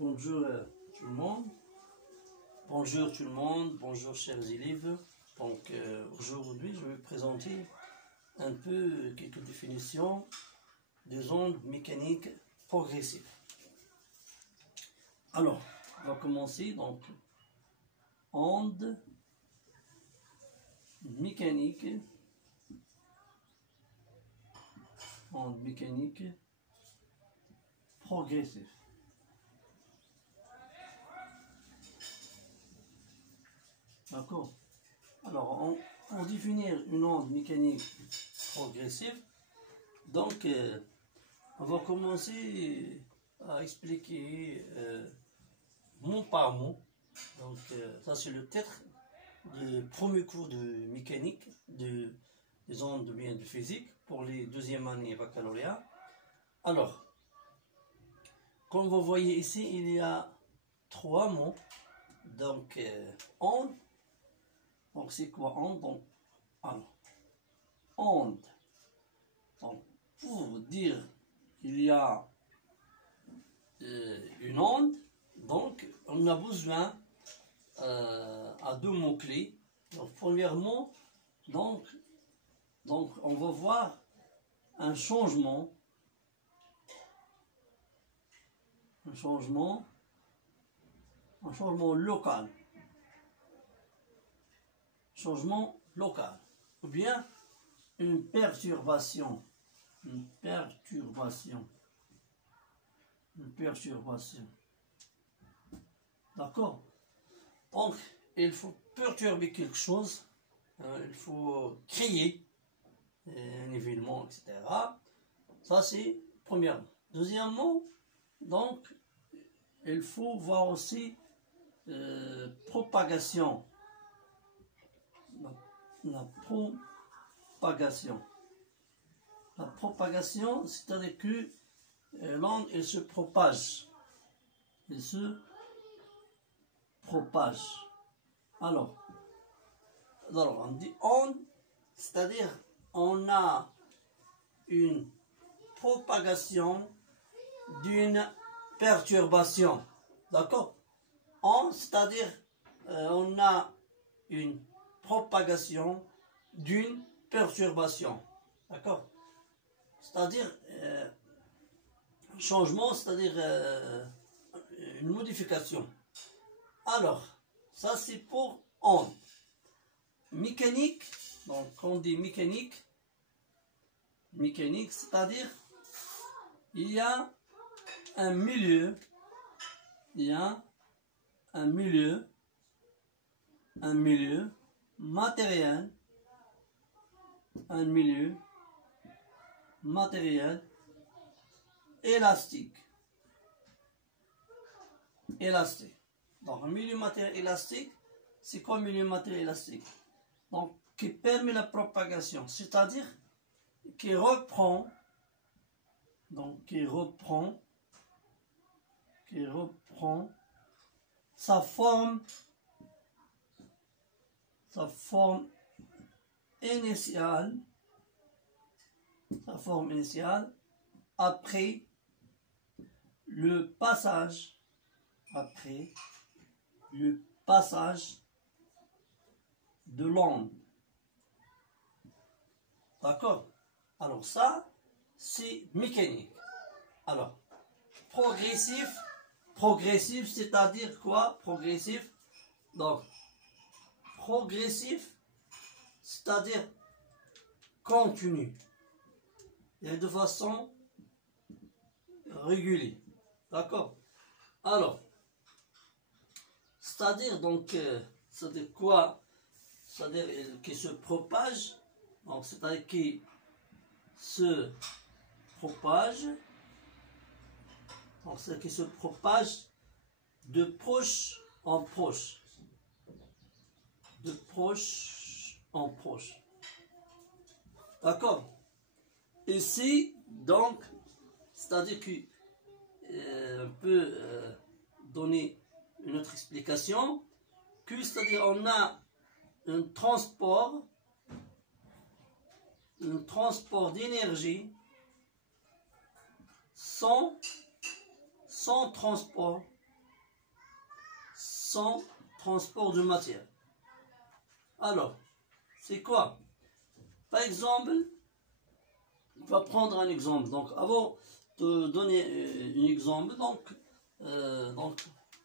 Bonjour tout le monde. Bonjour tout le monde. Bonjour chers élèves. Donc aujourd'hui je vais vous présenter un peu quelques définitions des ondes mécaniques progressives. Alors, on va commencer donc ondes mécaniques progressives. D'accord. Alors, pour définir une onde mécanique progressive, donc on va commencer à expliquer mot par mot. Donc, ça c'est le titre du premier cours de mécanique, des ondes bien de physique pour les deuxième année baccalauréat. Alors, comme vous voyez ici, il y a trois mots. Donc, onde. Donc, c'est quoi onde? Donc, alors, onde. Donc, pour dire qu'il y a une onde, donc, on a besoin à deux mots-clés. Donc, premièrement, donc, on va voir un changement local. Changement local. Ou bien une perturbation. D'accord? Donc, il faut perturber quelque chose. Il faut créer un événement, etc. Ça, c'est premièrement. Deuxièmement, donc, il faut voir aussi propagation. La propagation, c'est-à-dire que l'onde, elle se propage. Alors, on dit onde, c'est-à-dire on a une propagation d'une perturbation. D'accord? Onde, c'est-à-dire on a une propagation d'une perturbation. D'accord? C'est-à-dire changement, c'est-à-dire une modification. Alors, ça c'est pour onde. Mécanique, donc on dit mécanique, c'est-à-dire il y a un milieu, matériel, élastique. Donc, un milieu matériel élastique, c'est quoi un milieu matériel élastique? Donc, qui permet la propagation, c'est-à-dire qui reprend sa forme initiale, après le passage de l'onde. D'accord? Alors ça, c'est mécanique. Alors, progressif, c'est-à-dire quoi? Progressif, donc, progressif, c'est-à-dire continu, et de façon régulière. D'accord? Alors, c'est-à-dire donc, c'est-à-dire quoi? C'est-à-dire qui se propage, donc c'est-à-dire qui se propage, donc c'est qui se propage de proche en proche. D'accord? Ici, donc, c'est-à-dire qu'on peut donner une autre explication, que c'est-à-dire on a un transport d'énergie sans transport sans transport de matière. Alors, c'est quoi? Par exemple, on va prendre un exemple. Donc, avant de donner un exemple, donc,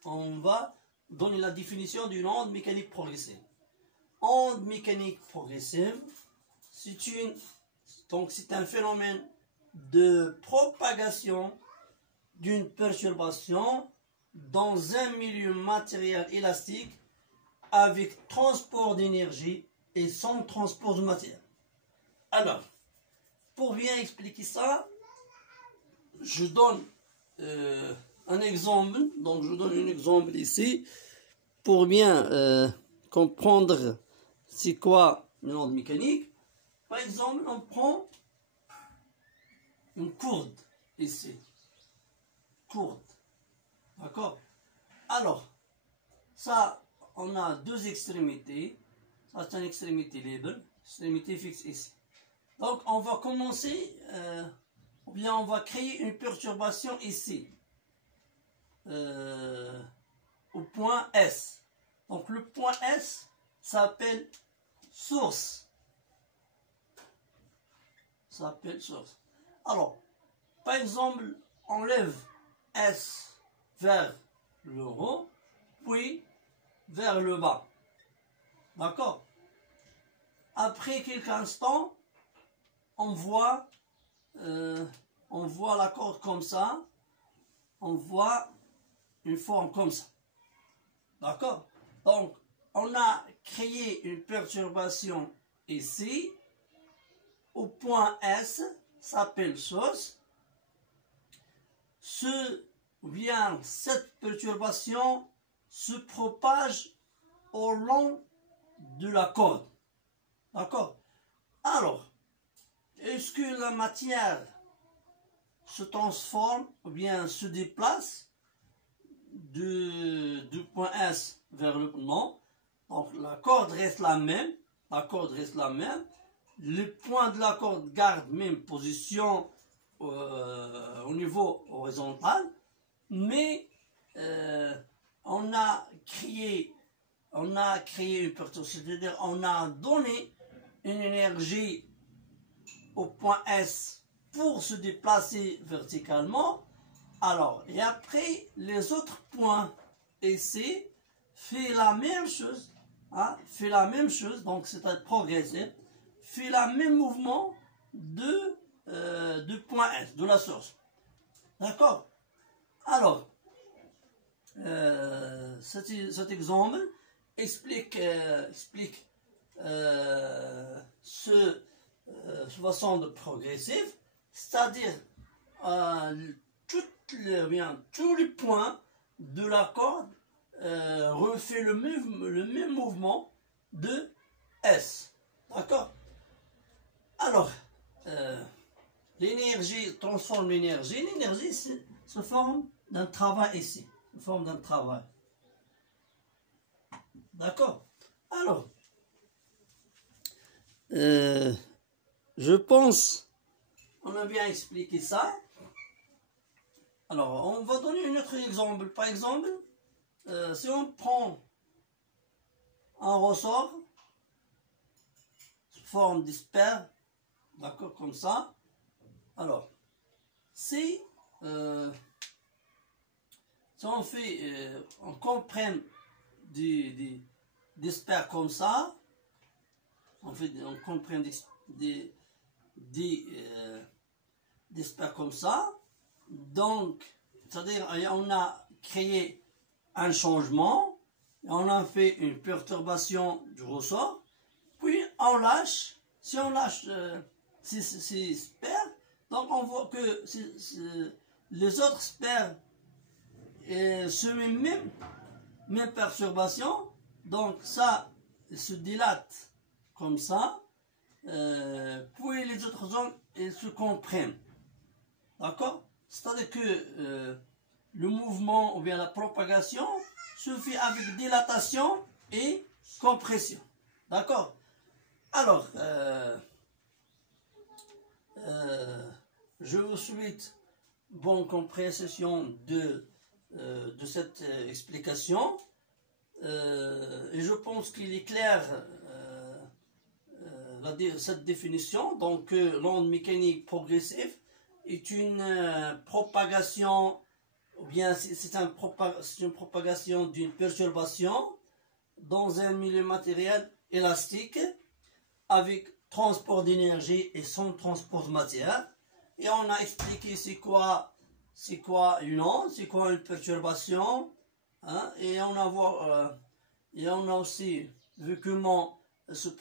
on va donner la définition d'une onde mécanique progressive. Onde mécanique progressive, c'est un phénomène de propagation d'une perturbation dans un milieu matériel élastique avec transport d'énergie et sans transport de matière. Alors, pour bien expliquer ça, je donne un exemple. Donc, je donne un exemple ici pour bien comprendre c'est quoi une onde mécanique. Par exemple, on prend une courbe ici. Courbe. D'accord? Alors, ça, on a deux extrémités. Ça, c'est une extrémité libre, extrémité fixe ici. Donc, on va commencer, ou bien on va créer une perturbation ici, au point S. Donc, le point S s'appelle source. Ça s'appelle source. Alors, par exemple, on lève S vers le haut, puis vers le bas. D'accord? Après quelques instants, on voit la corde comme ça, on voit une forme comme ça. D'accord? Donc, on a créé une perturbation ici, au point S, s'appelle source. Cette perturbation se propage au long de la corde. D'accord? Alors, est-ce que la matière se transforme ou bien se déplace du point S vers le... Non. Donc, la corde reste la même. La corde reste la même. Le point de la corde garde même position au niveau horizontal. Mais on a créé une perturbation, c'est-à-dire on a donné une énergie au point S pour se déplacer verticalement. Alors, et après, les autres points ici fait la même chose, fait la même chose, donc c'est progressif, fait le même mouvement de point S, de la source. D'accord? Alors, cet exemple explique ce façon de progressif, c'est-à-dire tous les points de la corde refait le même mouvement de S. D'accord? Alors, l'énergie transforme l'énergie. L'énergie se forme d'un travail ici. Se forme d'un travail. D'accord? Alors, je pense on a bien expliqué ça. Alors, on va donner un autre exemple. Par exemple, si on prend un ressort sous forme d'espère, d'accord, comme ça. Alors, si on comprenne des espères comme ça, on comprend des espères comme ça, donc, c'est-à-dire on a créé un changement, on a fait une perturbation du ressort, puis on lâche, si on lâche ces sphères, donc on voit que les autres sphères se même perturbation, donc ça se dilate comme ça, puis les autres zones elles se comprennent. D'accord? C'est-à-dire que le mouvement ou bien la propagation se fait avec dilatation et compression. D'accord? Alors, je vous souhaite bonne compréhension de cette explication. Et je pense qu'il est clair cette définition. Donc, l'onde mécanique progressive est une propagation, ou bien c'est une propagation d'une perturbation dans un milieu matériel élastique avec transport d'énergie et sans transport de matière. Et on a expliqué c'est quoi une onde, c'est quoi une perturbation, hein, et on a aussi vu comment cette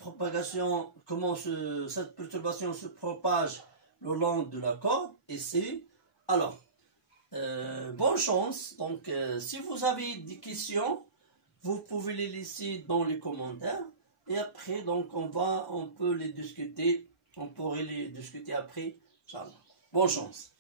perturbation se propage le long de la corde ici. Alors, bonne chance. Donc, si vous avez des questions, vous pouvez les laisser dans les commentaires. Et après, donc, on peut les discuter. On pourrait les discuter après. Inch'Allah. Bonne chance.